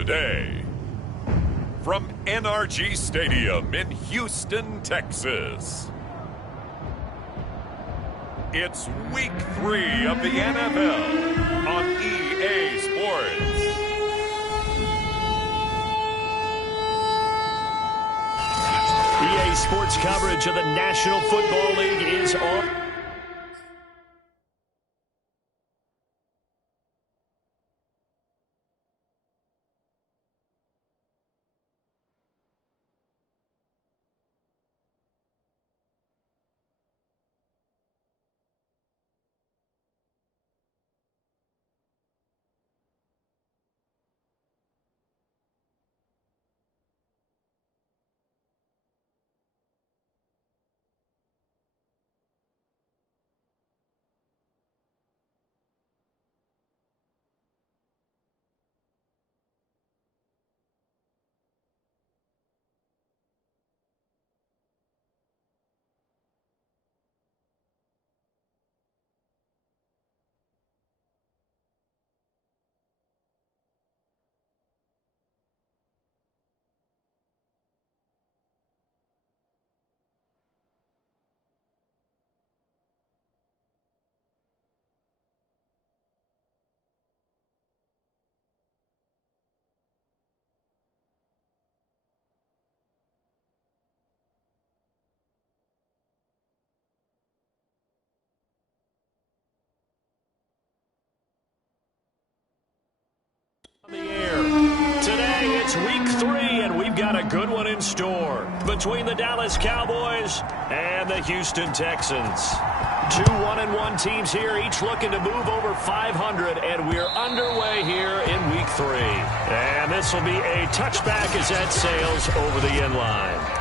Today, from NRG Stadium in Houston, Texas, it's Week 3 of the NFL on EA Sports. EA Sports coverage of the National Football League is on. The air. Today it's Week 3 and we've got a good one in store between the Dallas Cowboys and the Houston Texans. Two 1-1 teams here, each looking to move over 500, and we're underway here in Week 3. And this will be a touchback as that sails over the end line.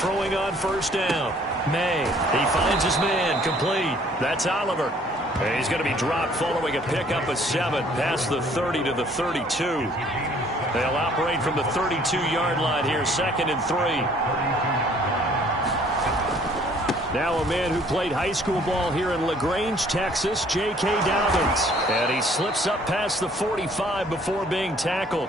Throwing on first down. May. He finds his man. Complete. That's Oliver. And he's going to be dropped following a pickup of 7 past the 30 to the 32. They'll operate from the 32-yard line here, 2nd and 3. Now a man who played high school ball here in LaGrange, Texas, J.K. Dobbins. And he slips up past the 45 before being tackled.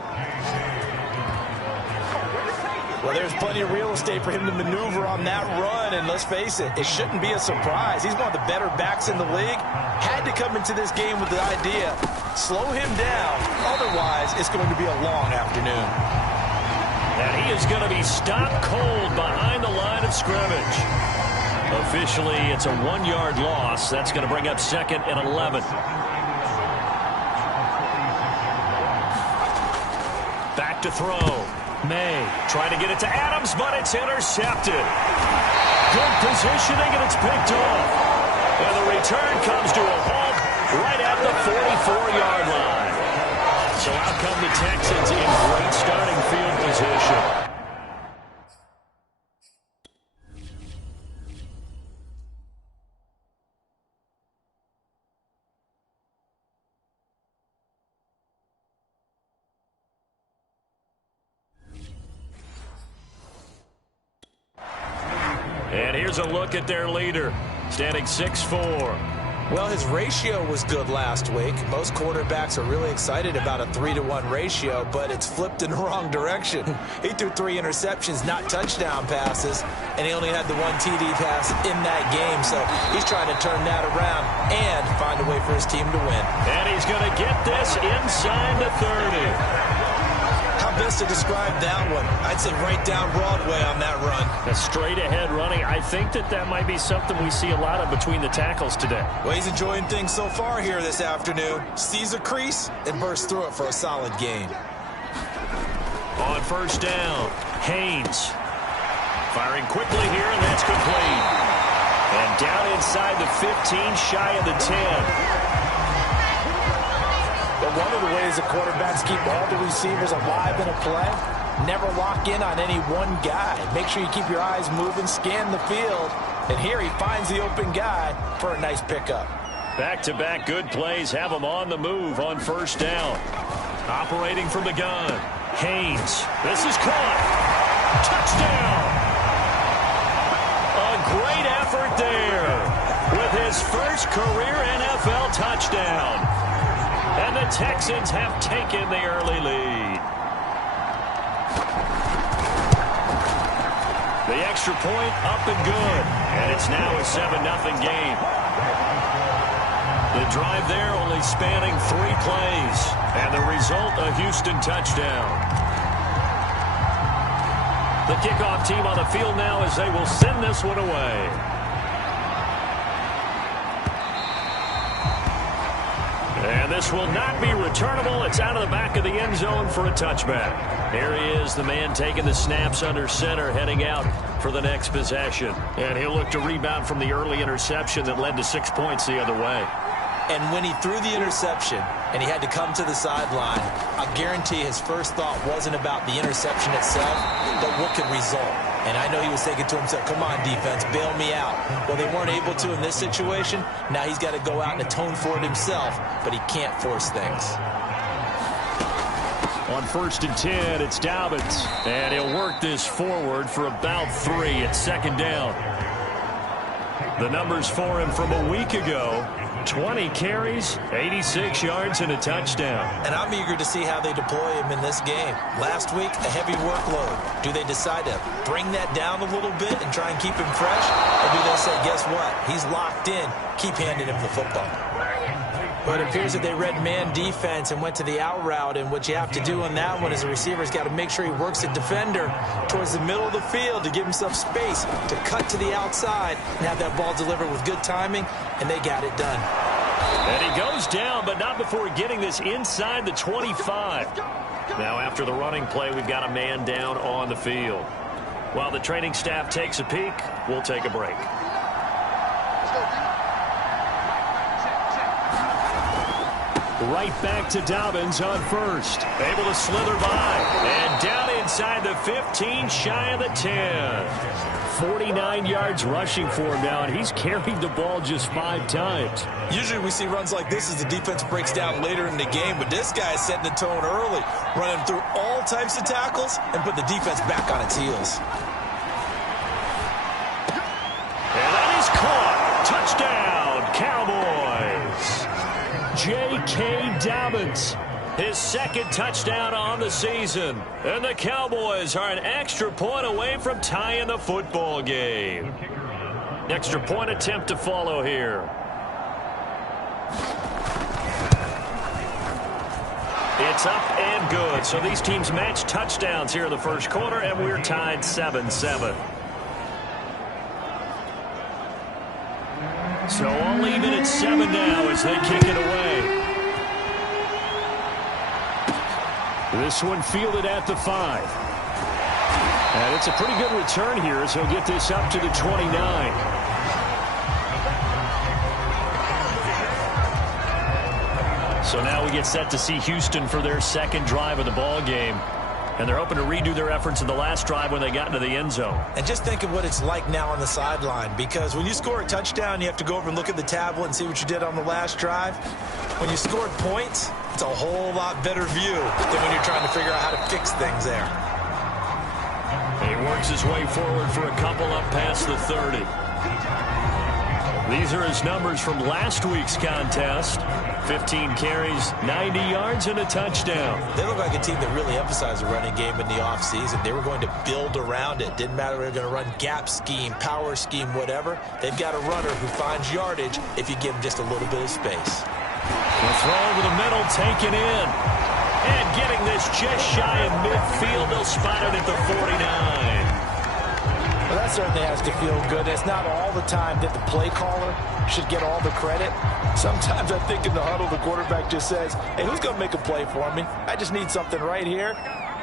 Well, there's plenty of real estate for him to maneuver on that run, and let's face it, it shouldn't be a surprise. He's one of the better backs in the league. Had to come into this game with the idea, slow him down, otherwise it's going to be a long afternoon. And he is going to be stopped cold behind the line of scrimmage. Officially, it's a 1-yard loss. That's going to bring up 2nd and 11. Back to throw. May trying to get it to Adams, but it's intercepted. Good positioning, and it's picked off. And the return comes to a halt right at the 44-yard line. So out come the Texans in great starting field position. And here's a look at their leader, standing 6'4". Well, his ratio was good last week. Most quarterbacks are really excited about a 3-to-1 ratio, but it's flipped in the wrong direction. He threw 3 interceptions, not touchdown passes, and he only had the 1 TD pass in that game. So he's trying to turn that around and find a way for his team to win. And he's going to get this inside the 30. How best to describe that one? I'd say right down Broadway on that run. A straight-ahead running. I think that might be something we see a lot of between the tackles today. Well, he's enjoying things so far here this afternoon. Sees a crease and bursts through it for a solid game. On first down, Haynes. Firing quickly here, and that's complete. And down inside the 15, shy of the 10. But one of the ways the quarterbacks keep all the receivers alive in a play Never lock in on any one guy. Make sure you keep your eyes moving, scan the field. And here he finds the open guy for a nice pickup. Back-to-back good plays have him on the move on first down. Operating from the gun. Haynes. This is caught. Touchdown. A great effort there with his first career NFL touchdown. And the Texans have taken the early lead. The extra point up and good. And it's now a 7-0 game. The drive there only spanning 3 plays. And the result, a Houston touchdown. The kickoff team on the field now as they will send this one away. And this will not be returnable. It's out of the back of the end zone for a touchback. Here he is, the man taking the snaps under center, heading out for the next possession. And he'll look to rebound from the early interception that led to 6 points the other way. And when he threw the interception and he had to come to the sideline, I guarantee his first thought wasn't about the interception itself, but what could result. And I know he was thinking to himself, come on, defense, bail me out. Well, they weren't able to in this situation. Now he's got to go out and atone for it himself, but he can't force things. On 1st and 10, it's Dobbins. And he'll work this forward for about 3 at 2nd down. The numbers for him from a week ago. 20 carries, 86 yards, and a touchdown. And I'm eager to see how they deploy him in this game. Last week, a heavy workload. Do they decide to bring that down a little bit and try and keep him fresh? Or do they say, guess what? He's locked in. Keep handing him the football. But it appears that they read man defense and went to the out route. And what you have to do on that one is the receiver's got to make sure he works the defender towards the middle of the field to give himself space to cut to the outside and have that ball delivered with good timing, and they got it done. And he goes down, but not before getting this inside the 25. Now after the running play, we've got a man down on the field. While the training staff takes a peek, we'll take a break. Right back to Dobbins on 1st. Able to slither by. And down inside the 15, shy of the 10. 49 yards rushing for him now, and he's carried the ball just 5 times. Usually we see runs like this as the defense breaks down later in the game, but this guy is setting the tone early, running through all types of tackles and put the defense back on its heels. And that is caught. Touchdown, Cowboys. J.K. Dobbins, his 2nd touchdown on the season. And the Cowboys are an extra point away from tying the football game. Extra point attempt to follow here. It's up and good. So these teams match touchdowns here in the first quarter, and we're tied 7-7. So all even at 7 now as they kick it away. This one fielded at the 5. And it's a pretty good return here as he'll get this up to the 29. So now we get set to see Houston for their 2nd drive of the ball game. And they're hoping to redo their efforts in the last drive when they got into the end zone. And just think of what it's like now on the sideline, because when you score a touchdown, you have to go over and look at the tablet and see what you did on the last drive. When you scored points, it's a whole lot better view than when you're trying to figure out how to fix things there. He works his way forward for a couple up past the 30. These are his numbers from last week's contest. 15 carries, 90 yards, and a touchdown. They look like a team that really emphasized the running game in the offseason. They were going to build around it. Didn't matter if they were going to run gap scheme, power scheme, whatever. They've got a runner who finds yardage if you give him just a little bit of space. The throw over the middle, taken in. And getting this just shy of midfield. They'll spot it at the 49. Well, that certainly has to feel good. It's not all the time that the play caller should get all the credit. Sometimes I think in the huddle, the quarterback just says, hey, who's going to make a play for me? I just need something right here.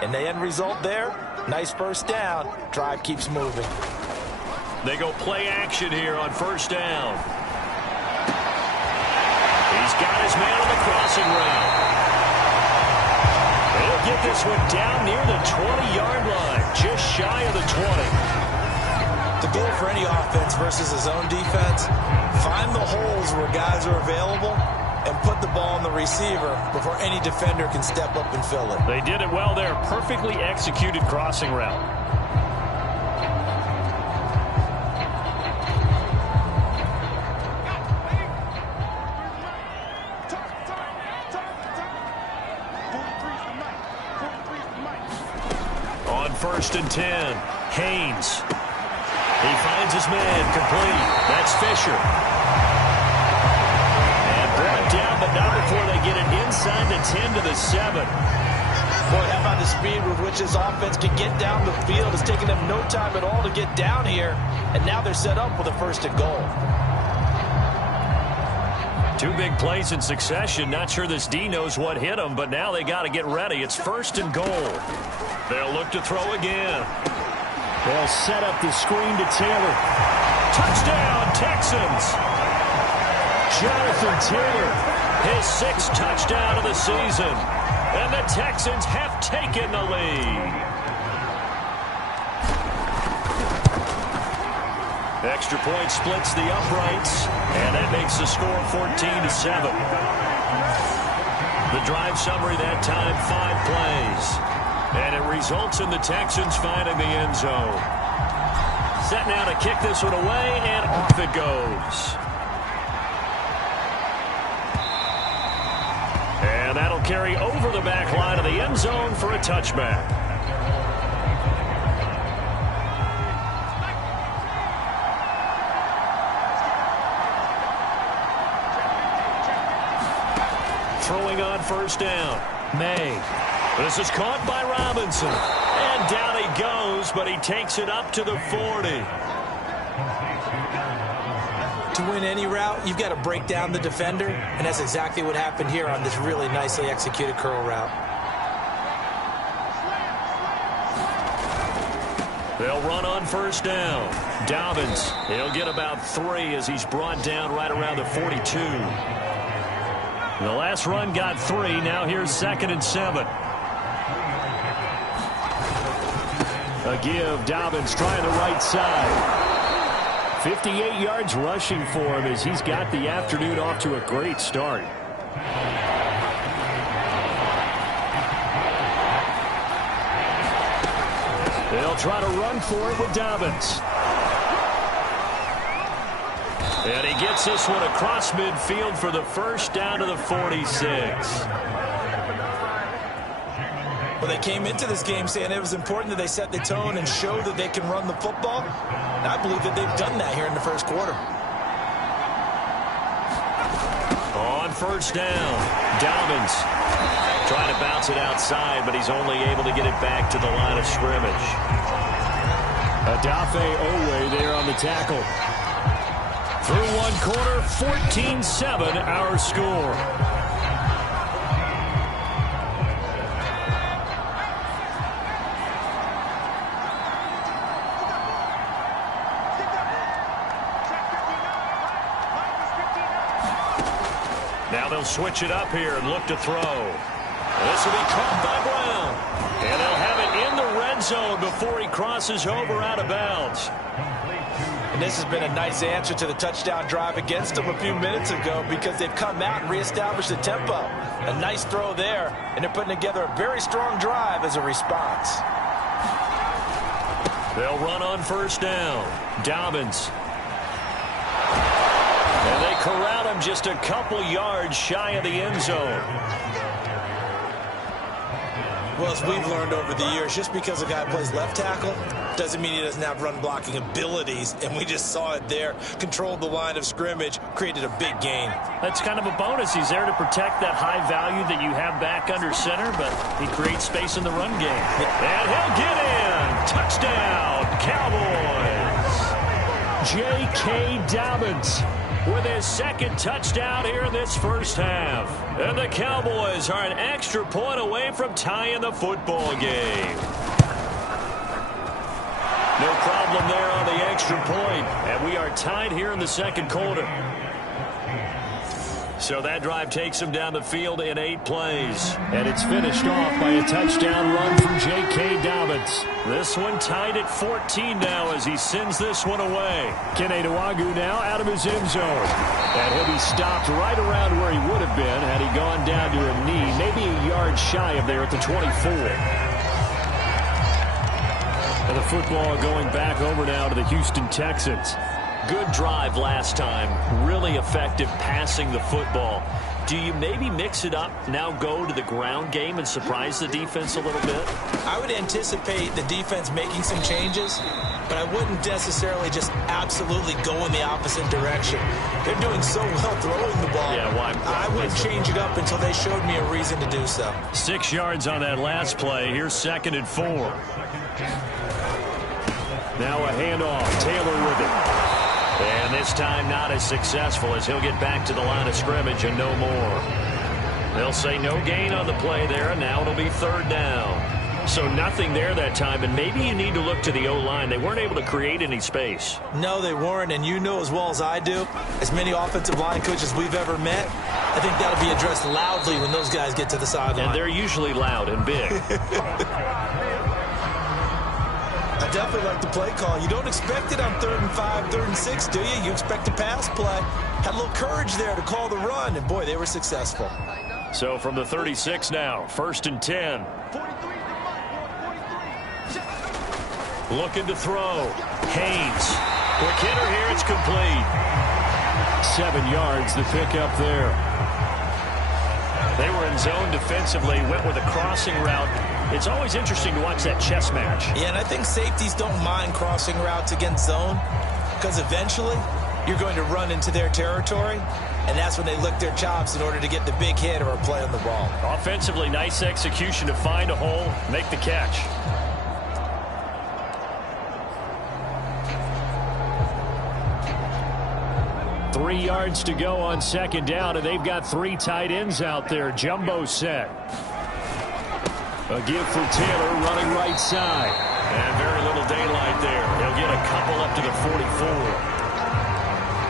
And the end result there, nice first down. Drive keeps moving. They go play action here on 1st down. He's got his man on the crossing route. He'll get this one down near the 20-yard line, just shy of the 20. The goal for any offense versus a zone defense, find the holes where guys are available and put the ball on the receiver before any defender can step up and fill it. They did it well there. Perfectly executed crossing route. On 1st and 10, Haynes. He finds his man complete. That's Fisher. And brought down, but not before they get it inside the 10 to the 7. Boy, how about the speed with which this offense can get down the field? It's taken them no time at all to get down here, and now they're set up with a 1st and goal. 2 big plays in succession. Not sure this D knows what hit them, but now they got to get ready. It's 1st and goal. They'll look to throw again. They'll set up the screen to Taylor. Touchdown, Texans! Jonathan Taylor, his 6th touchdown of the season. And the Texans have taken the lead. Extra point splits the uprights, and that makes the score 14-7. The drive summary that time, 5 plays. And it results in the Texans finding the end zone. Set now to kick this one away, and off it goes. And that'll carry over the back line of the end zone for a touchback. Throwing on 1st down. May. This is caught by Robinson. And down he goes, but he takes it up to the 40. To win any route, you've got to break down the defender, and that's exactly what happened here on this really nicely executed curl route. They'll run on 1st down. Dobbins, he'll get about 3 as he's brought down right around the 42. The last run got 3. Now here's 2nd and 7. A give. Dobbins trying the right side. 58 yards rushing for him as he's got the afternoon off to a great start. They'll try to run for it with Dobbins. And he gets this one across midfield for the 1st down to the 46. Well, they came into this game saying it was important that they set the tone and show that they can run the football. And I believe that they've done that here in the 1st quarter. On 1st down, Dobbins trying to bounce it outside, but he's only able to get it back to the line of scrimmage. Adafe Owe there on the tackle. Through 1 quarter, 14-7 our score. Now they'll switch it up here and look to throw. This will be caught by Brown. And they'll have it in the red zone before he crosses over out of bounds. And this has been a nice answer to the touchdown drive against them a few minutes ago because they've come out and reestablished the tempo. A nice throw there, and they're putting together a very strong drive as a response. They'll run on 1st down. Dobbins. And they corral him just a couple yards shy of the end zone. Well, as we've learned over the years, just because a guy plays left tackle doesn't mean he doesn't have run blocking abilities, and we just saw it there. Controlled the line of scrimmage, created a big gain. That's kind of a bonus. He's there to protect that high value that you have back under center, but he creates space in the run game. And he'll get in. Touchdown, Cowboys. J.K. Dobbins with his 2nd touchdown here in this 1st half. And the Cowboys are an extra point away from tying the football game. No problem there on the extra point. And we are tied here in the 2nd quarter. So that drive takes him down the field in 8 plays. And it's finished off by a touchdown run from J.K. Dobbins. This one tied at 14 now as he sends this one away. Kene Nwangwu now out of his end zone. And he'll be stopped right around where he would have been had he gone down to a knee, maybe a yard shy of there at the 24. And the football going back over now to the Houston Texans. Good drive last time. Really effective passing the football. Do you maybe mix it up, now go to the ground game and surprise the defense a little bit? I would anticipate the defense making some changes, but I wouldn't necessarily just absolutely go in the opposite direction. They're doing so well throwing the ball. Yeah, well, I wouldn't change it up until they showed me a reason to do so. 6 yards on that last play. Here's 2nd and 4. Now a handoff. Taylor with it. And this time not as successful as he'll get back to the line of scrimmage and no more. They'll say no gain on the play there, and now it'll be 3rd down. So nothing there that time, and maybe you need to look to the O-line. They weren't able to create any space. No, they weren't, and you know as well as I do, as many offensive line coaches we've ever met, I think that'll be addressed loudly when those guys get to the sideline. And they're usually loud and big. I definitely like the play call. You don't expect it on 3rd and 5, 3rd and 6, do you? You expect a pass play. Had a little courage there to call the run, and boy, they were successful. So from the 36 now, 1st and 10. Looking to throw. Haynes. Quick hitter here, it's complete. 7 yards, the pickup there. They were in zone defensively, went with a crossing route. It's always interesting to watch that chess match. Yeah, and I think safeties don't mind crossing routes against zone because eventually you're going to run into their territory, and that's when they lick their chops in order to get the big hit or a play on the ball. Offensively, nice execution to find a hole, make the catch. Three yards to go on 2nd down, and they've got 3 tight ends out there. Jumbo set. A give for Taylor running right side. And very little daylight there. He'll get a couple up to the 44.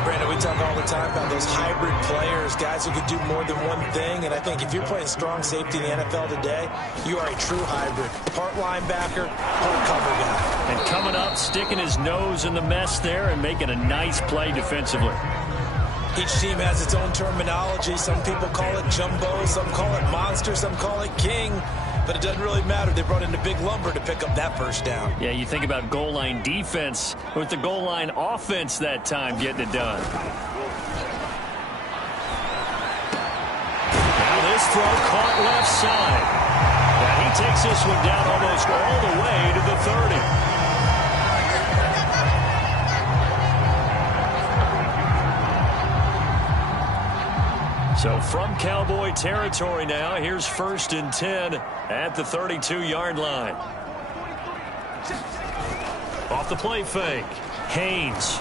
Brandon, we talk all the time about those hybrid players, guys who could do more than one thing. And I think if you're playing strong safety in the NFL today, you are a true hybrid. Part linebacker, part cover guy. And coming up, sticking his nose in the mess there and making a nice play defensively. Each team has its own terminology. Some people call it jumbo, some call it monster, some call it king. But it doesn't really matter. They brought in a big lumber to pick up that 1st down. Yeah, you think about goal line defense with the goal line offense that time getting it done. Now this throw caught left side. And he takes this one down almost all the way to the 30. So from Cowboy territory now, here's 1st and 10 at the 32-yard line. Off the play fake. Haynes.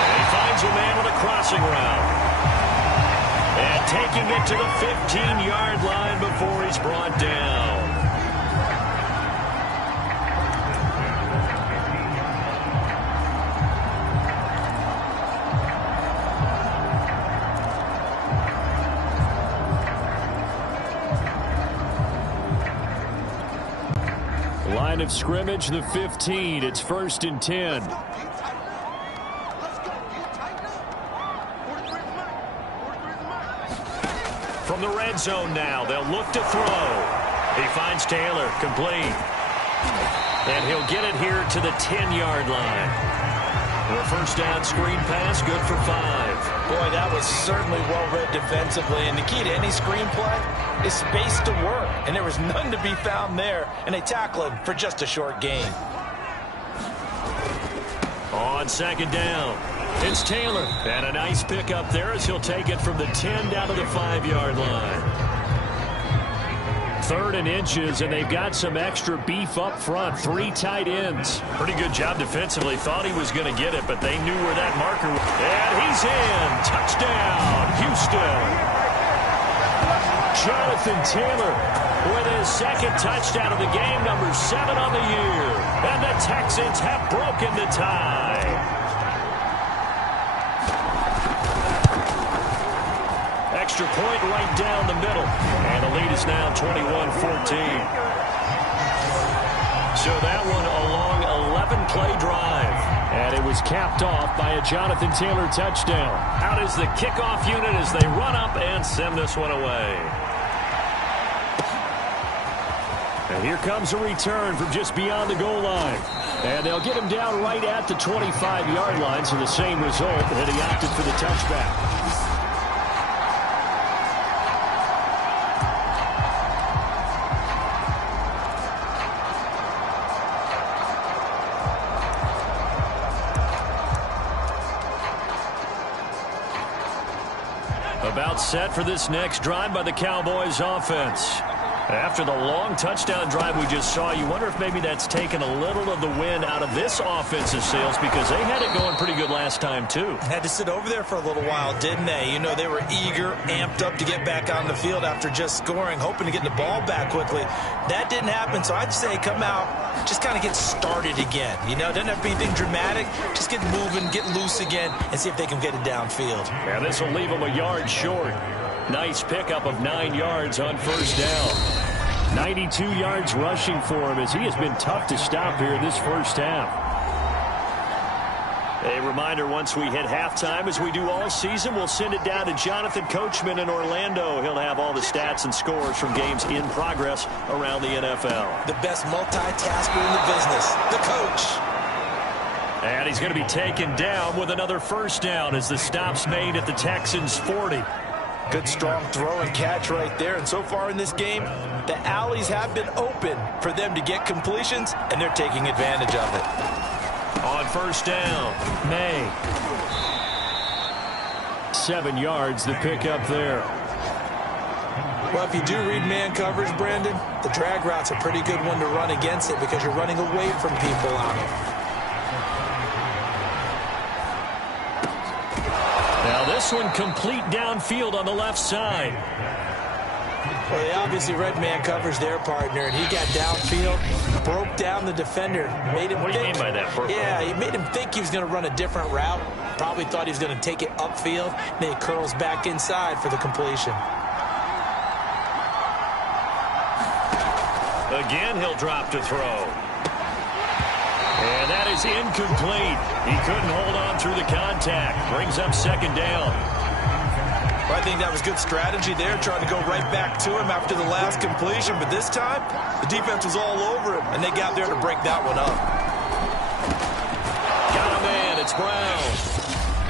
And he finds a man with a crossing route. And taking it to the 15-yard line before he's brought down. Line of scrimmage, the 15. It's 1st and 10. From the red zone now, they'll look to throw. He finds Taylor, complete. And he'll get it here to the 10-yard line. The 1st down screen pass, good for 5. Boy, that was certainly well-read defensively. And the key to any screen play is space to work. And there was none to be found there. And they tackle him for just a short gain. On 2nd down, it's Taylor. And a nice pickup there as he'll take it from the 10 down to the 5-yard line. 3rd and inches, and they've got some extra beef up front. 3 tight ends. Pretty good job defensively. Thought he was going to get it, but they knew where that marker was. And he's in. Touchdown, Houston. Jonathan Taylor with his 2nd touchdown of the game, number 7 on the year. And the Texans have broken the tie. extra point right down the middle. And the lead is now 21-14. So that one a long 11-play drive. And it was capped off by a Jonathan Taylor touchdown. Out is the kickoff unit as they run up and send this one away. And here comes a return from just beyond the goal line. And they'll get him down right at the 25-yard line, so the same result, and he opted for the touchback. About set for this next drive by the Cowboys offense. After the long touchdown drive we just saw, you wonder if maybe that's taken a little of the wind out of this offensive sails, because they had it going pretty good last time, too. Had to sit over there for a little while, didn't they? You know, they were eager, amped up to get back on the field after just scoring, hoping to get the ball back quickly. That didn't happen, so I'd say come out, just kind of get started again. You know, doesn't have to be anything dramatic. Just get moving, get loose again, and see if they can get it downfield. Yeah, this will leave them a yard short. Nice pickup of 9 yards on first down. 92 yards rushing for him as he has been tough to stop here in this first half. A reminder, once we hit halftime, as we do all season, we'll send it down to Jonathan Coachman in Orlando. He'll have all the stats and scores from games in progress around the NFL. The best multitasker in the business, the coach. And he's going to be taken down with another first down as the stop's made at the Texans' 40. Good strong throw and catch right there. And so far in this game, the alleys have been open for them to get completions, and they're taking advantage of it. On first down, May. 7 yards, the pickup there. Well, if you do read man coverage, Brandon, the drag route's a pretty good one to run against it because you're running away from people on it. Now this one complete downfield on the left side. Well, they obviously read man coverage their partner, and he got downfield, broke down the defender, made him What do you mean by that? Yeah, he made him think he was going to run a different route. Probably thought he was going to take it upfield. Then he curls back inside for the completion. Again, he'll drop to throw. And that is incomplete. He couldn't hold on through the contact. Brings up second down. Well, I think that was good strategy there, trying to go right back to him after the last completion. But this time, the defense was all over him, and they got there to break that one up. Got a man. It's Brown.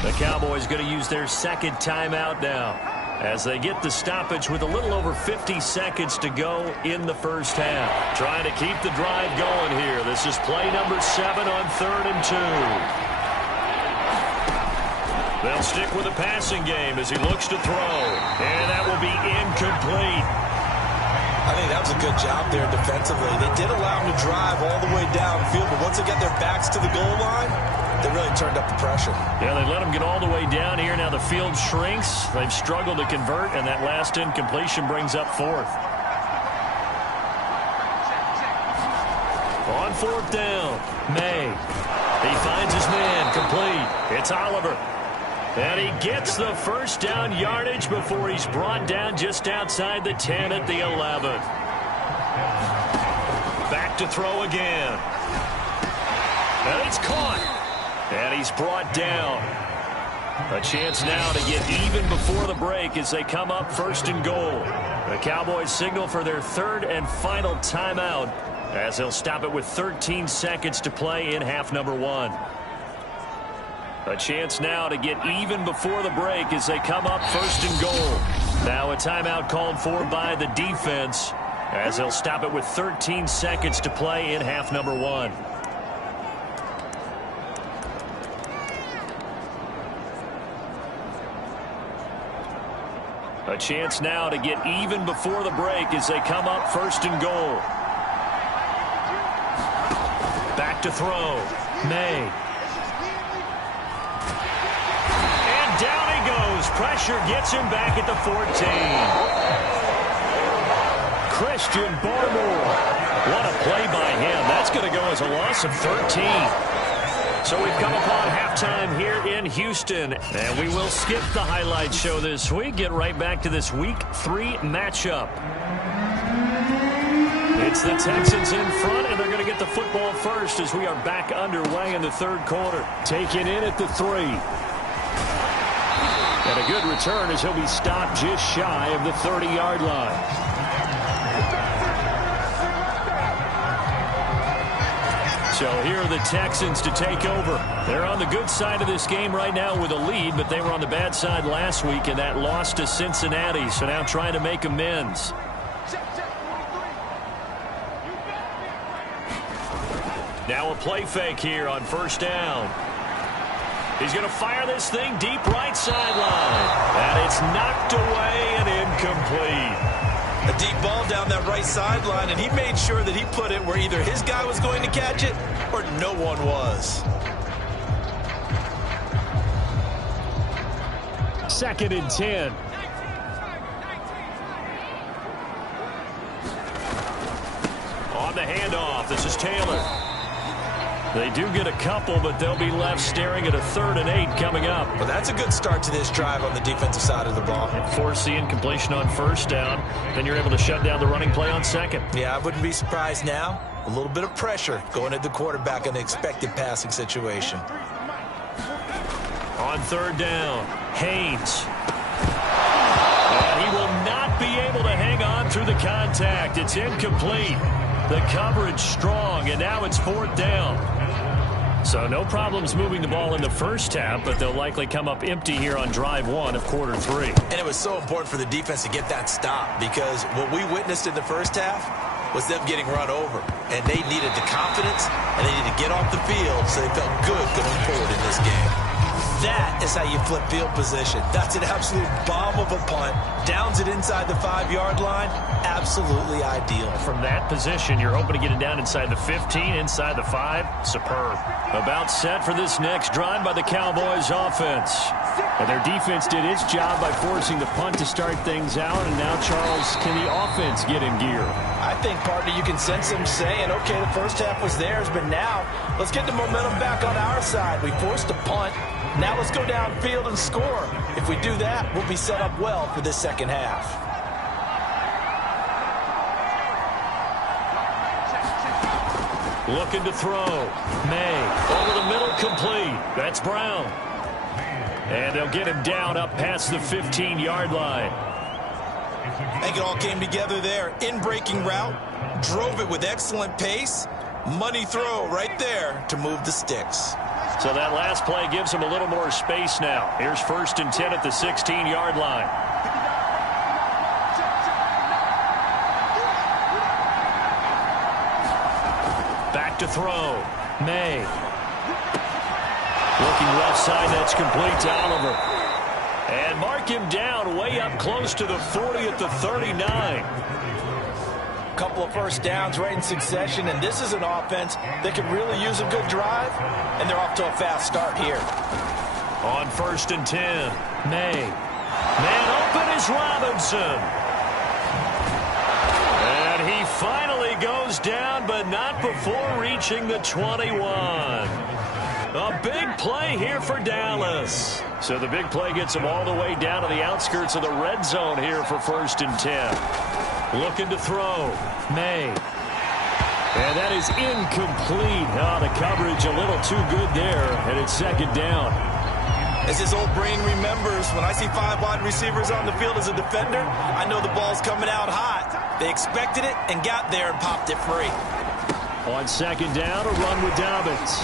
The Cowboys going to use their second timeout now as they get the stoppage with a little over 50 seconds to go in the first half. Trying to keep the drive going here. This is play number 7 on 3rd and 2. They'll stick with the passing game as he looks to throw. And that will be incomplete. I think that was a good job there defensively. They did allow him to drive all the way downfield, but once they got their backs to the goal line, they really turned up the pressure. Yeah, they let him get all the way down here. Now the field shrinks. They've struggled to convert, and that last incompletion brings up 4th. On 4th down, May. He finds his man, complete. It's Oliver. And he gets the first down yardage before he's brought down just outside the 10 at the 11. Back to throw again. And it's caught. And he's brought down. A chance now to get even before the break as they come up 1st and goal. The Cowboys signal for their 3rd and final timeout as they'll stop it with 13 seconds to play in half number 1. A chance now to get even before the break as they come up 1st and goal. Now a timeout called for by the defense as they'll stop it with 13 seconds to play in half number 1. A chance now to get even before the break as they come up 1st and goal. Back to throw. May. Down he goes. Pressure gets him back at the 14. Christian Barmore. What a play by him. That's going to go as a loss of 13. So we've come upon halftime here in Houston, and we will skip the highlight show this week. Get right back to this Week 3 matchup. It's the Texans in front, and they're going to get the football first as we are back underway in the third quarter. Taken in at the 3. And a good return as he'll be stopped just shy of the 30-yard line. So here are the Texans to take over. They're on the good side of this game right now with a lead, but they were on the bad side last week in that loss to Cincinnati, so now trying to make amends. Now a play fake here on first down. He's going to fire this thing deep right sideline. And it's knocked away and incomplete. A deep ball down that right sideline, and he made sure that he put it where either his guy was going to catch it or no one was. 2nd and 10. On the handoff, this is Taylor. They do get a couple, but they'll be left staring at a 3rd and 8 coming up. Well, that's a good start to this drive on the defensive side of the ball. Force the incompletion on first down. Then you're able to shut down the running play on second. Yeah, I wouldn't be surprised now. A little bit of pressure going at the quarterback in an expected passing situation. On 3rd down, Haynes. And he will not be able to hang on through the contact. It's incomplete. The coverage strong, and now it's 4th down. So no problems moving the ball in the first half, but they'll likely come up empty here on drive 1 of quarter 3. And it was so important for the defense to get that stop, because what we witnessed in the first half was them getting run over. And they needed the confidence, and they needed to get off the field so they felt good going forward in this game. That is how you flip field position. That's an absolute bomb of a punt. Downs it inside the 5-yard line. Absolutely ideal. From that position, you're hoping to get it down inside the 15, inside the 5. Superb. About set for this next drive by the Cowboys offense. And their defense did its job by forcing the punt to start things out. And now, Charles, can the offense get in gear? I think, partner, you can sense them saying, okay, the first half was theirs, but now let's get the momentum back on our side. We forced a punt. Now let's go downfield and score. If we do that, we'll be set up well for this second half. Looking to throw. May. Over the middle, complete. That's Brown. And they'll get him down up past the 15-yard line. I think it all came together there. In-breaking route. Drove it with excellent pace. Money throw right there to move the sticks. So that last play gives him a little more space now. Here's 1st and 10 at the 16-yard line. Back to throw. May. Looking left side, that's complete to Oliver. And mark him down way up close to the 40 at the 39. Couple of first downs right in succession, and this is an offense that can really use a good drive, and they're off to a fast start here. On 1st and 10, May. Man open is Robinson. And he finally goes down, but not before reaching the 21. A big play here for Dallas. So the big play gets him all the way down to the outskirts of the red zone here for 1st and 10. Looking to throw. May. And that is incomplete. Oh, the coverage a little too good there, and it's 2nd down. As his old brain remembers, when I see 5 wide receivers on the field as a defender, I know the ball's coming out hot. They expected it and got there and popped it free. On 2nd down, a run with Dobbins.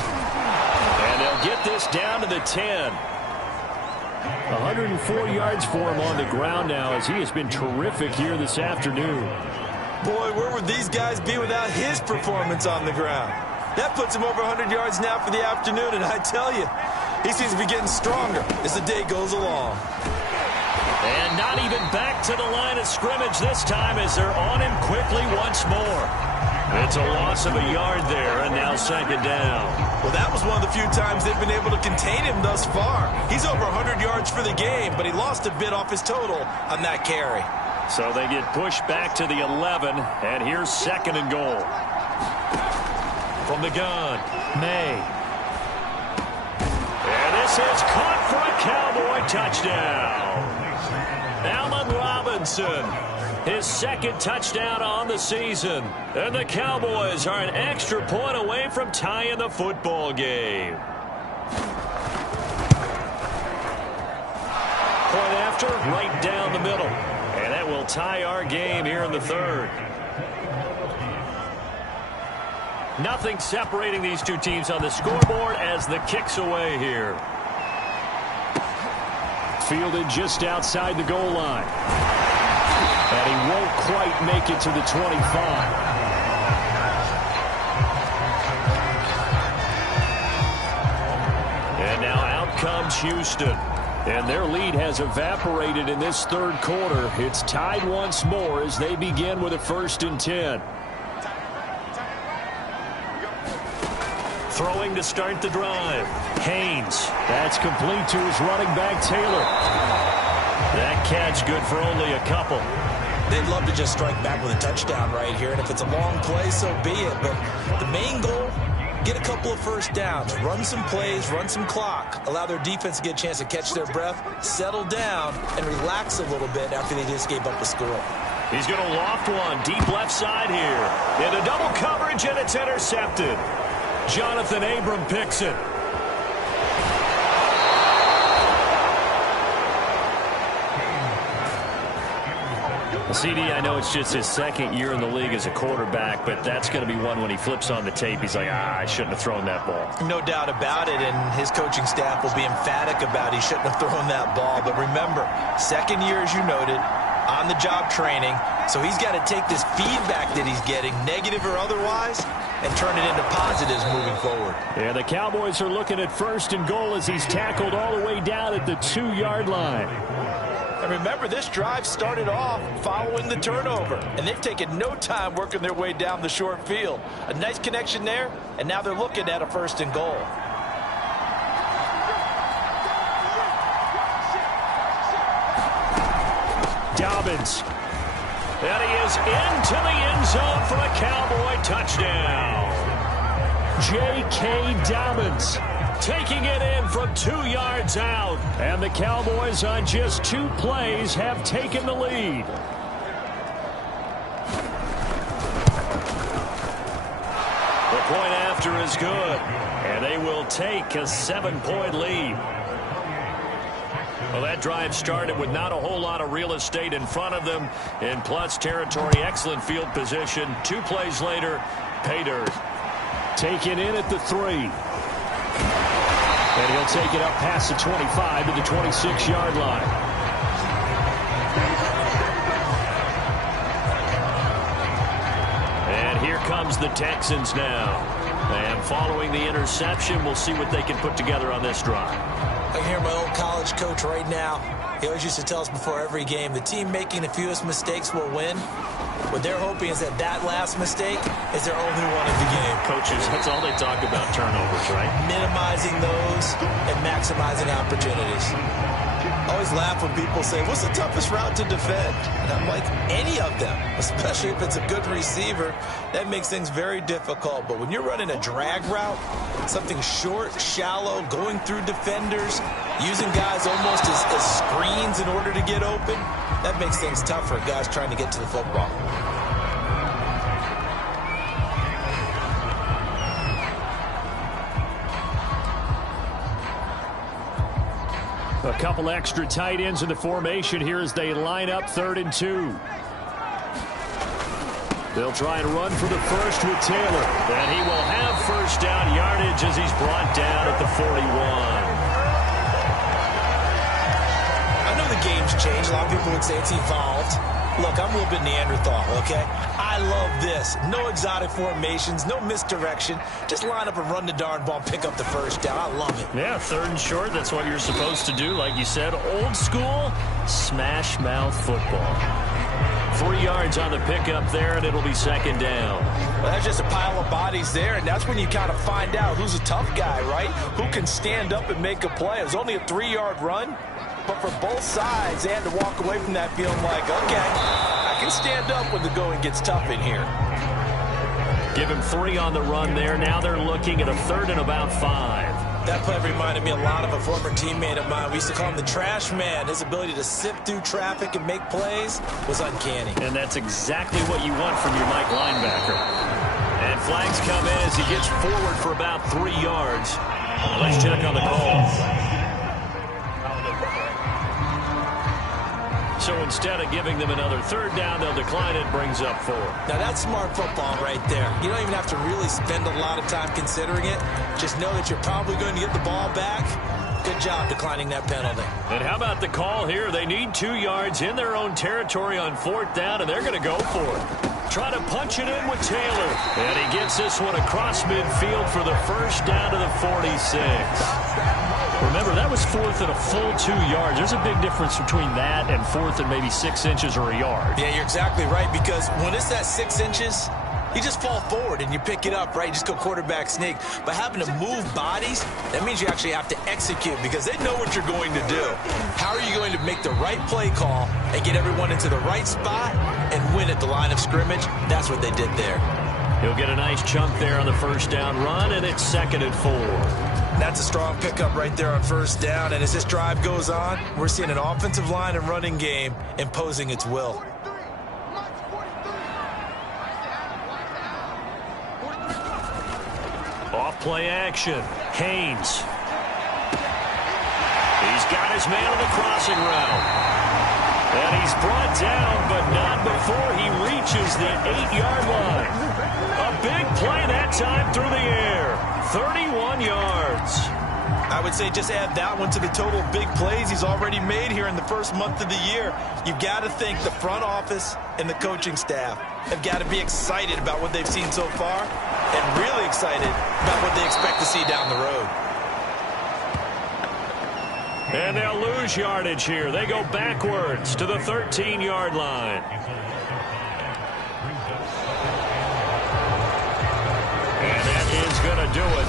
And they'll get this down to the 10. 104 yards for him on the ground now, as he has been terrific here this afternoon. Boy, where would these guys be without his performance on the ground? That puts him over 100 yards now for the afternoon, and I tell you, he seems to be getting stronger as the day goes along. And not even back to the line of scrimmage this time as they're on him quickly once more. It's a loss of a yard there, and now 2nd down. Well, that was one of the few times they've been able to contain him thus far. He's over 100 yards for the game, but he lost a bit off his total on that carry. So they get pushed back to the 11, and here's 2nd and goal. From the gun, May. This is caught for a Cowboy touchdown. Allen Robinson, his second touchdown on the season. And the Cowboys are an extra point away from tying the football game. Point after, right down the middle. And that will tie our game here in the third. Nothing separating these two teams on the scoreboard as the kick's away here. Fielded just outside the goal line. And he won't quite make it to the 25. And now out comes Houston. And their lead has evaporated in this third quarter. It's tied once more as they begin with a 1st and 10. Throwing to start the drive. Haynes. That's complete to his running back, Taylor. That catch good for only a couple. They'd love to just strike back with a touchdown right here, and if it's a long play, so be it. But the main goal, get a couple of first downs, run some plays, run some clock, allow their defense to get a chance to catch their breath, settle down, and relax a little bit after they just gave up a score. He's going to loft one deep left side here. Into double coverage, and it's intercepted. Jonathan Abram picks it. CD, I know it's just his second year in the league as a quarterback, but that's going to be one when he flips on the tape. He's like, I shouldn't have thrown that ball. No doubt about it, and his coaching staff will be emphatic about he shouldn't have thrown that ball. But remember, second year, as you noted, on-the-job training, so he's got to take this feedback that he's getting, negative or otherwise, and turn it into positives moving forward. Yeah, the Cowboys are looking at 1st and goal as he's tackled all the way down at the 2-yard line. And remember, this drive started off following the turnover, and they've taken no time working their way down the short field. A nice connection there, and now they're looking at a 1st and goal. Dobbins. And he is into the end zone for a Cowboy touchdown. J.K. Dobbins taking it in from 2 yards out. And the Cowboys on just 2 plays have taken the lead. The point after is good. And they will take a 7-point lead. Well, that drive started with not a whole lot of real estate in front of them. In plus territory, excellent field position. 2 plays later, pay dirt. Taken in at the 3. And he'll take it up past the 25 to the 26-yard line. And here comes the Texans now. And following the interception, we'll see what they can put together on this drive. I can hear my old college coach right now. He always used to tell us before every game, the team making the fewest mistakes will win. What they're hoping is that that last mistake is their only one of the game. Coaches, that's all they talk about, turnovers, right? Minimizing those and maximizing opportunities. I always laugh when people say, what's the toughest route to defend? And I'm like, any of them, especially if it's a good receiver. That makes things very difficult. But when you're running a drag route, something short, shallow, going through defenders, using guys almost as screens in order to get open, that makes things tough for guys trying to get to the football. A couple extra tight ends in the formation here as they line up 3rd and 2. They'll try and run for the first with Taylor. And he will have first down yardage as he's brought down at the 41. I know the game's changed. A lot of people would say it's evolved. Look, I'm a little bit Neanderthal, okay? I love this. No exotic formations, no misdirection. Just line up and run the darn ball and pick up the first down. I love it. Yeah, 3rd and short, that's what you're supposed to do. Like you said, old school, smash mouth football. 3 yards on the pickup there, and it'll be 2nd down. Well, that's just a pile of bodies there, and that's when you kind of find out who's a tough guy, right? Who can stand up and make a play. It was only a 3-yard run. But for both sides, they had to walk away from that feeling like, okay, I can stand up when the going gets tough in here. Give him 3 on the run there. Now they're looking at a 3rd and about 5. That play reminded me a lot of a former teammate of mine. We used to call him the trash man. His ability to sift through traffic and make plays was uncanny. And that's exactly what you want from your Mike linebacker. And flags come in as he gets forward for about 3 yards. Let's check on the call. So instead of giving them another 3rd down, they'll decline it, brings up 4. Now that's smart football right there. You don't even have to really spend a lot of time considering it. Just know that you're probably going to get the ball back. Good job declining that penalty. And how about the call here? They need 2 yards in their own territory on 4th down, and they're going to go for it. Try to punch it in with Taylor. And he gets this one across midfield for the 1st down to the 46. Remember, that was 4th and a full 2 yards. There's a big difference between that and 4th and maybe 6 inches or a yard. Yeah, you're exactly right, because when it's that 6 inches, you just fall forward and you pick it up, right? You just go quarterback sneak. But having to move bodies, that means you actually have to execute because they know what you're going to do. How are you going to make the right play call and get everyone into the right spot and win at the line of scrimmage? That's what they did there. He'll get a nice chunk there on the 1st down run, and it's 2nd and 4. That's a strong pickup right there on 1st down. And as this drive goes on, we're seeing an offensive line and running game imposing its will. Off play action. Haynes. He's got his man on the crossing route. And he's brought down, but not before he reaches the 8-yard line. A big play that time through the air. 31 yards. I would say just add that one to the total of big plays he's already made here in the first month of the year. You've got to think the front office and the coaching staff have got to be excited about what they've seen so far and really excited about what they expect to see down the road. And they'll lose yardage here. They go backwards to the 13-yard line. And that is going to do it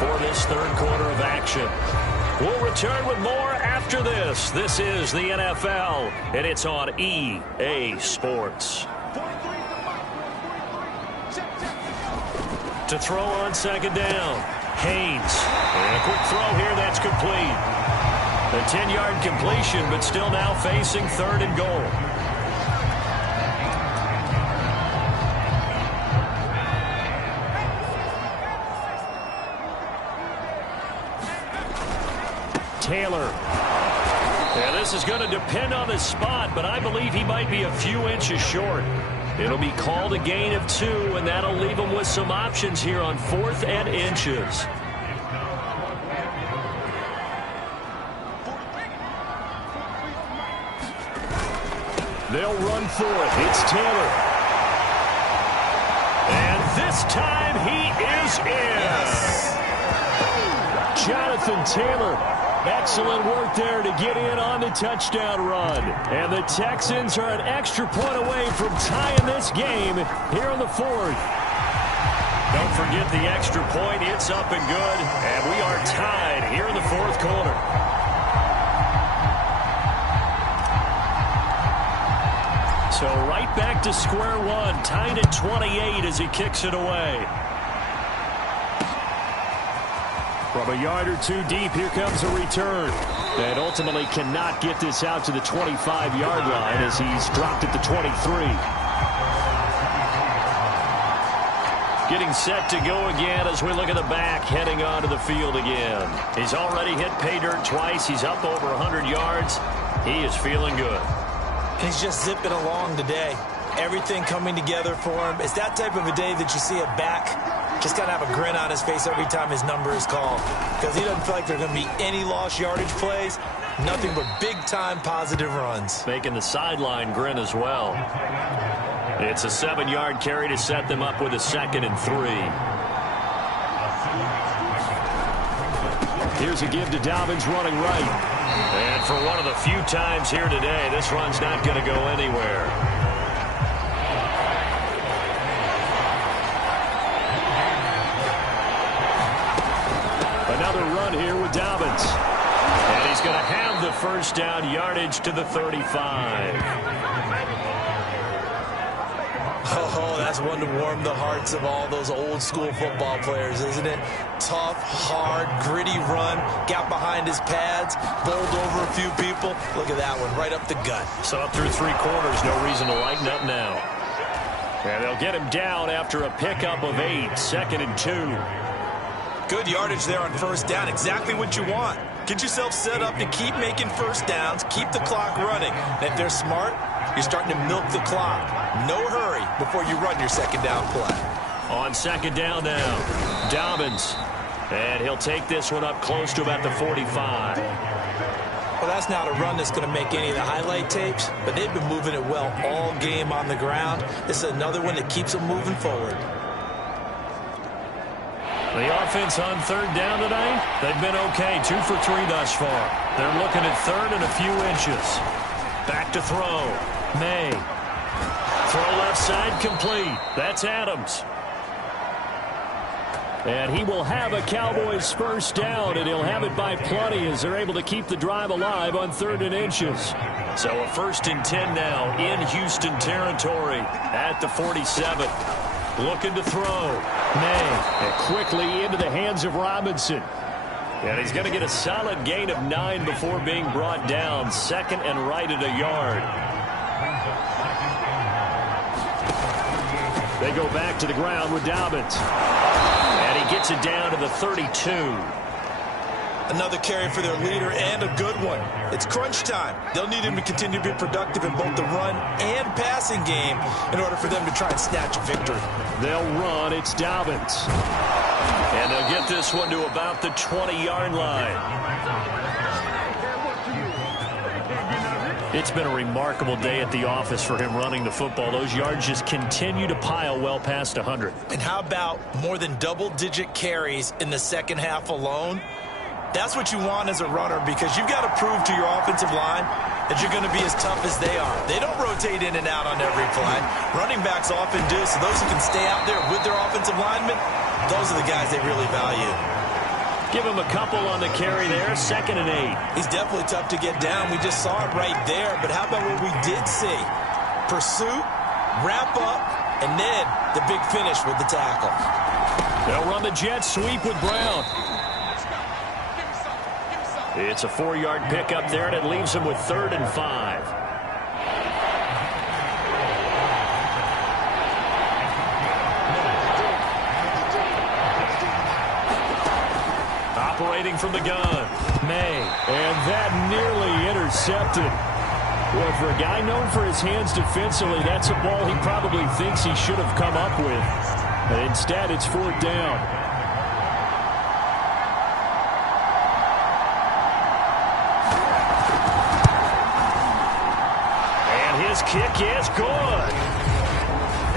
for this 3rd quarter of action. We'll return with more after this. This is the NFL, and it's on EA Sports. To throw on 2nd down, Haynes. And a quick throw here that's complete. A 10-yard completion, but still now facing 3rd and goal. Taylor. Yeah, this is going to depend on the spot, but I believe he might be a few inches short. It'll be called a gain of 2, and that'll leave him with some options here on 4th and inches. They'll run for it. It's Taylor. And this time he is in. Yes. Jonathan Taylor. Excellent work there to get in on the touchdown run. And the Texans are an extra point away from tying this game here in the 4th. Don't forget the extra point. It's up and good. And we are tied here in the 4th quarter. So right back to square one, tied at 28 as he kicks it away. From a yard or 2 deep, here comes a return. And ultimately cannot get this out to the 25-yard line as he's dropped at the 23. Getting set to go again as we look at the back, heading onto the field again. He's already hit pay dirt twice. He's up over 100 yards. He is feeling good. He's just zipping along today. Everything coming together for him. It's that type of a day that you see a back just got to have a grin on his face every time his number is called, because he doesn't feel like there are going to be any lost yardage plays. Nothing but big-time positive runs. Making the sideline grin as well. It's a 7-yard carry to set them up with a 2nd and 3. Here's a give to Dobbins running right. And for one of the few times here today, this run's not going to go anywhere. Another run here with Dobbins. And he's going to have the 1st down yardage to the 35. Oh, that's one to warm the hearts of all those old school football players, isn't it? Tough, hard, gritty run, got behind his pads, bowled over a few people. Look at that one, right up the gut. So up through 3 quarters, no reason to lighten up now. And they'll get him down after a pickup of 8, 2nd and 2. Good yardage there on first down, exactly what you want. Get yourself set up to keep making first downs, keep the clock running. And if they're smart, you're starting to milk the clock. No hurry before you run your second down play. On 2nd down now, Dobbins. And he'll take this one up close to about the 45. Well, that's not a run that's going to make any of the highlight tapes, but they've been moving it well all game on the ground. This is another one that keeps them moving forward. The offense on 3rd down tonight, they've been okay, 2 for 3 thus far. They're looking at 3rd and a few inches. Back to throw. May. Throw left side complete. That's Adams. And he will have a Cowboys first down, and he'll have it by plenty as they're able to keep the drive alive on 3rd and inches. So a 1st and 10 now in Houston territory at the 47. Looking to throw. May. And quickly into the hands of Robinson. And he's going to get a solid gain of 9 before being brought down. 2nd and right at a yard. They go back to the ground with Dobbins. And he gets it down to the 32. Another carry for their leader and a good one. It's crunch time. They'll need him to continue to be productive in both the run and passing game in order for them to try and snatch a victory. They'll run. It's Dobbins. And they'll get this one to about the 20-yard line. It's been a remarkable day at the office for him running the football. Those yards just continue to pile well past 100. And how about more than double-digit carries in the second half alone? That's what you want as a runner, because you've got to prove to your offensive line that you're going to be as tough as they are. They don't rotate in and out on every play. Running backs often do, so those who can stay out there with their offensive linemen, those are the guys they really value. Give him a couple on the carry there, 2nd and 8. He's definitely tough to get down. We just saw it right there, but how about what we did see? Pursuit, wrap up, and then the big finish with the tackle. They'll run the jet sweep with Brown. It's a 4-yard pickup there, and it leaves him with 3rd and 5. Operating from the gun, May. And that nearly intercepted. Well, for a guy known for his hands defensively, that's a ball he probably thinks he should have come up with. But instead, it's 4th down. His kick is good.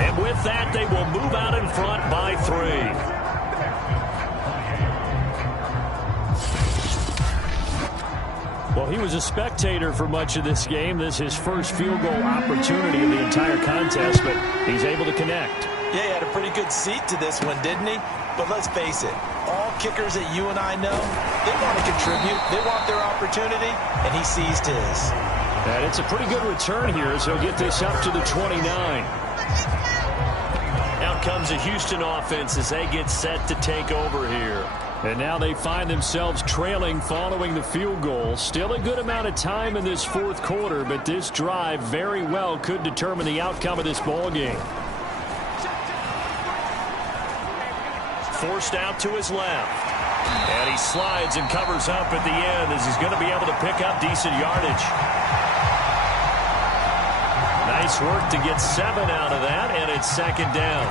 And with that, they will move out in front by 3. Well, he was a spectator for much of this game. This is his first field goal opportunity of the entire contest, but he's able to connect. Yeah, he had a pretty good seat to this one, didn't he? But let's face it, all kickers that you and I know, they want to contribute. They want their opportunity, and he seized his. And it's a pretty good return here as he'll get this up to the 29. Out comes the Houston offense as they get set to take over here. And now they find themselves trailing following the field goal. Still a good amount of time in this 4th quarter, but this drive very well could determine the outcome of this ball game. Forced out to his left. And he slides and covers up at the end as he's going to be able to pick up decent yardage. Nice work to get 7 out of that, and it's 2nd down.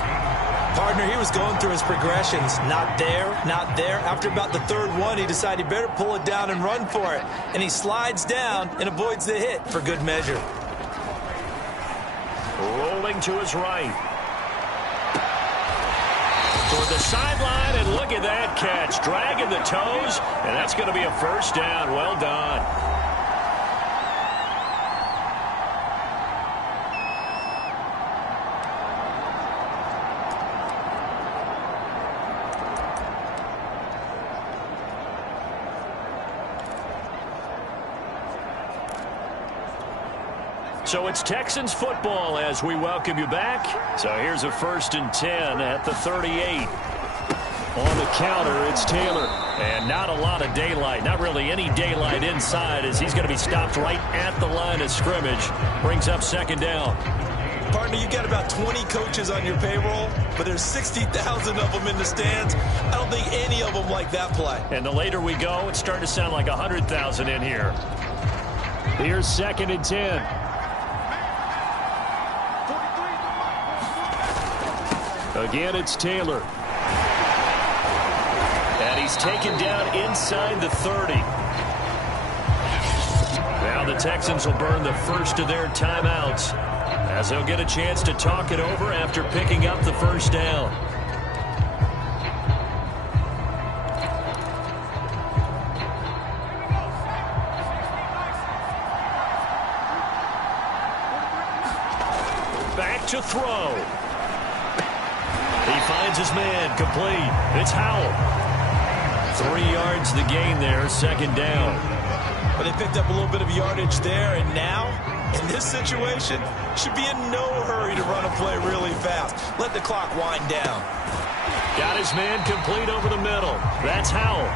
Partner, he was going through his progressions. Not there, not there. After about the 3rd one, he decided he better pull it down and run for it. And he slides down and avoids the hit for good measure. Rolling to his right. Toward the sideline, and look at that catch. Dragging the toes, and that's going to be a first down. Well done. So it's Texans football as we welcome you back. So here's a 1st and 10 at the 38. On the counter, it's Taylor. And not a lot of daylight, not really any daylight inside, as he's going to be stopped right at the line of scrimmage. Brings up 2nd down. Partner, you got about 20 coaches on your payroll, but there's 60,000 of them in the stands. I don't think any of them like that play. And the later we go, it's starting to sound like 100,000 in here. Here's 2nd and 10. Again, it's Taylor. And he's taken down inside the 30. Now the Texans will burn the first of their timeouts, as they'll get a chance to talk it over after picking up the 1st down. Back to throw. He finds his man, complete. It's Howell. 3 yards the gain there, 2nd down. But they picked up a little bit of yardage there, and now, in this situation, should be in no hurry to run a play really fast. Let the clock wind down. Got his man complete over the middle. That's Howell.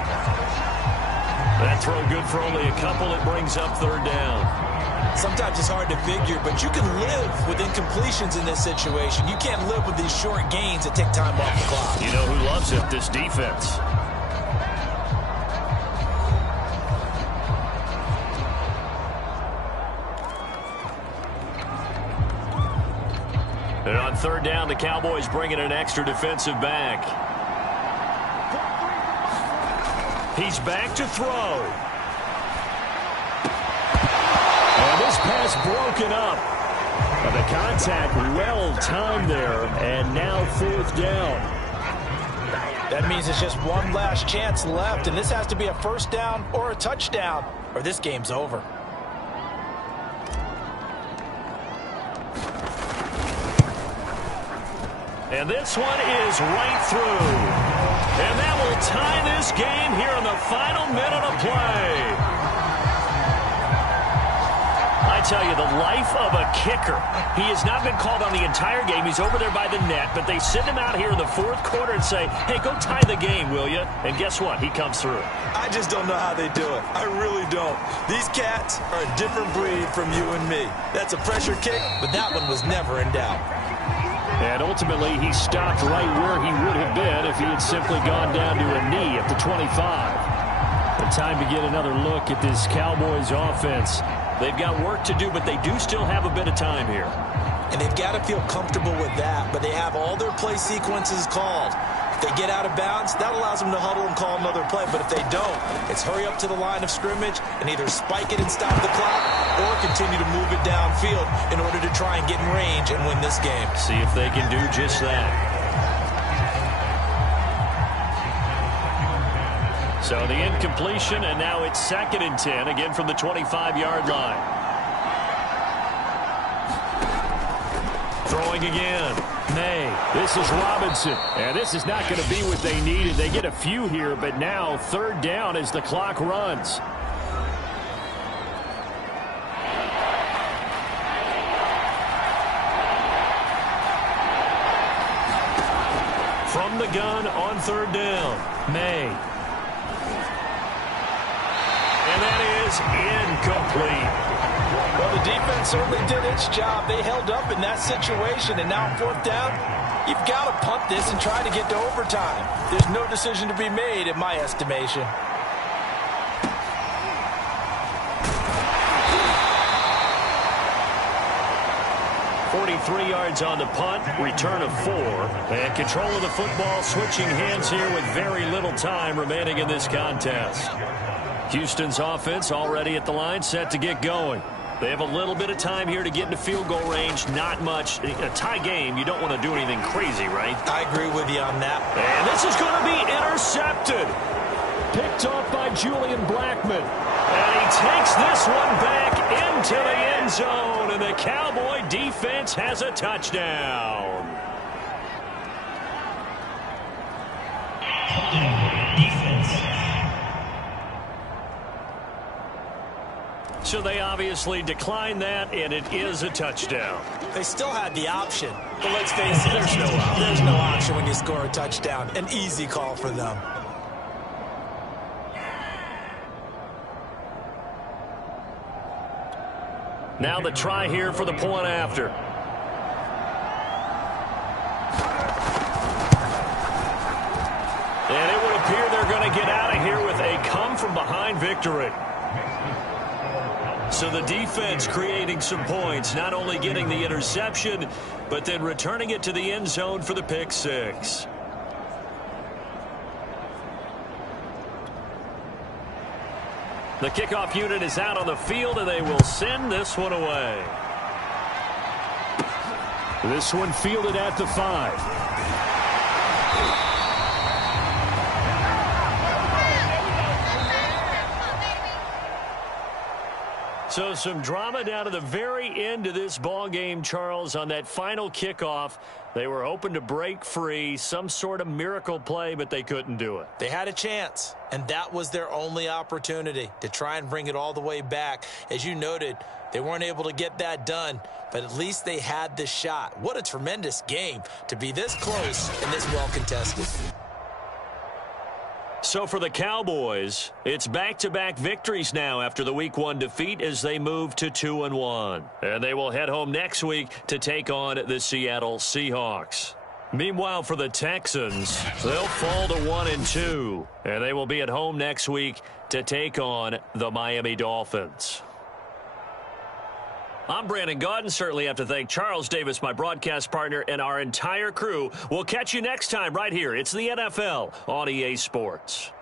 That throw good for only a couple. It brings up 3rd down. Sometimes it's hard to figure, but you can live with incompletions in this situation. You can't live with these short gains that take time off the clock. You know who loves it? This defense. And on 3rd down, the Cowboys bring in an extra defensive back. He's back to throw. And this pass broken up. And the contact well timed there. And now 4th down. That means it's just one last chance left, and this has to be a 1st down or a touchdown, or this game's over. And this one is right through. And that will tie this game here in the final minute of play. I tell you, the life of a kicker. He has not been called on the entire game. He's over there by the net, but they send him out here in the 4th quarter and say, hey, go tie the game, will you? And guess what? He comes through. I just don't know how they do it. I really don't. These cats are a different breed from you and me. That's a pressure kick, but that one was never in doubt. And ultimately, he stopped right where he would have been if he had simply gone down to a knee at the 25. The time to get another look at this Cowboys offense. They've got work to do, but they do still have a bit of time here. And they've got to feel comfortable with that, but they have all their play sequences called. If they get out of bounds, that allows them to huddle and call another play. But if they don't, it's hurry up to the line of scrimmage and either spike it and stop the clock or continue to move it downfield in order to try and get in range and win this game. See if they can do just that. So the incompletion, and now it's 2nd and 10, again from the 25-yard line. Throwing again. May. This is Robinson. And this is not going to be what they needed. They get a few here, but now 3rd down as the clock runs. From the gun on 3rd down. May. And that is incomplete. Well, the defense certainly did its job. They held up in that situation, and now 4th down, you've got to punt this and try to get to overtime. There's no decision to be made, in my estimation. .43 yards on the punt, return of 4, and control of the football switching hands here with very little time remaining in this contest. Houston's offense already at the line, set to get going. They have a little bit of time here to get into field goal range, not much. A tie game, you don't want to do anything crazy, right? I agree with you on that. And this is going to be intercepted. Picked off by Julian Blackmon. And he takes this one back into the end zone, and the Cowboy defense has a touchdown. So they obviously declined that, and it is a touchdown. They still had the option, but let's face it, there's no option when you score a touchdown. An easy call for them. Now the try here for the point after. And it would appear they're going to get out of here with a come-from-behind victory. So the defense creating some points, not only getting the interception, but then returning it to the end zone for the pick six. The kickoff unit is out on the field, and they will send this one away. This one fielded at the 5. So some drama down to the very end of this ball game, Charles, on that final kickoff. They were hoping to break free, some sort of miracle play, but they couldn't do it. They had a chance, and that was their only opportunity to try and bring it all the way back. As you noted, they weren't able to get that done, but at least they had the shot. What a tremendous game to be this close and this well contested. So for the Cowboys, it's back-to-back victories now after the Week 1 defeat as they move to 2-1. And they will head home next week to take on the Seattle Seahawks. Meanwhile, for the Texans, they'll fall to 1-2. And they will be at home next week to take on the Miami Dolphins. I'm Brandon Gaudin. Certainly have to thank Charles Davis, my broadcast partner, and our entire crew. We'll catch you next time right here. It's the NFL on EA Sports.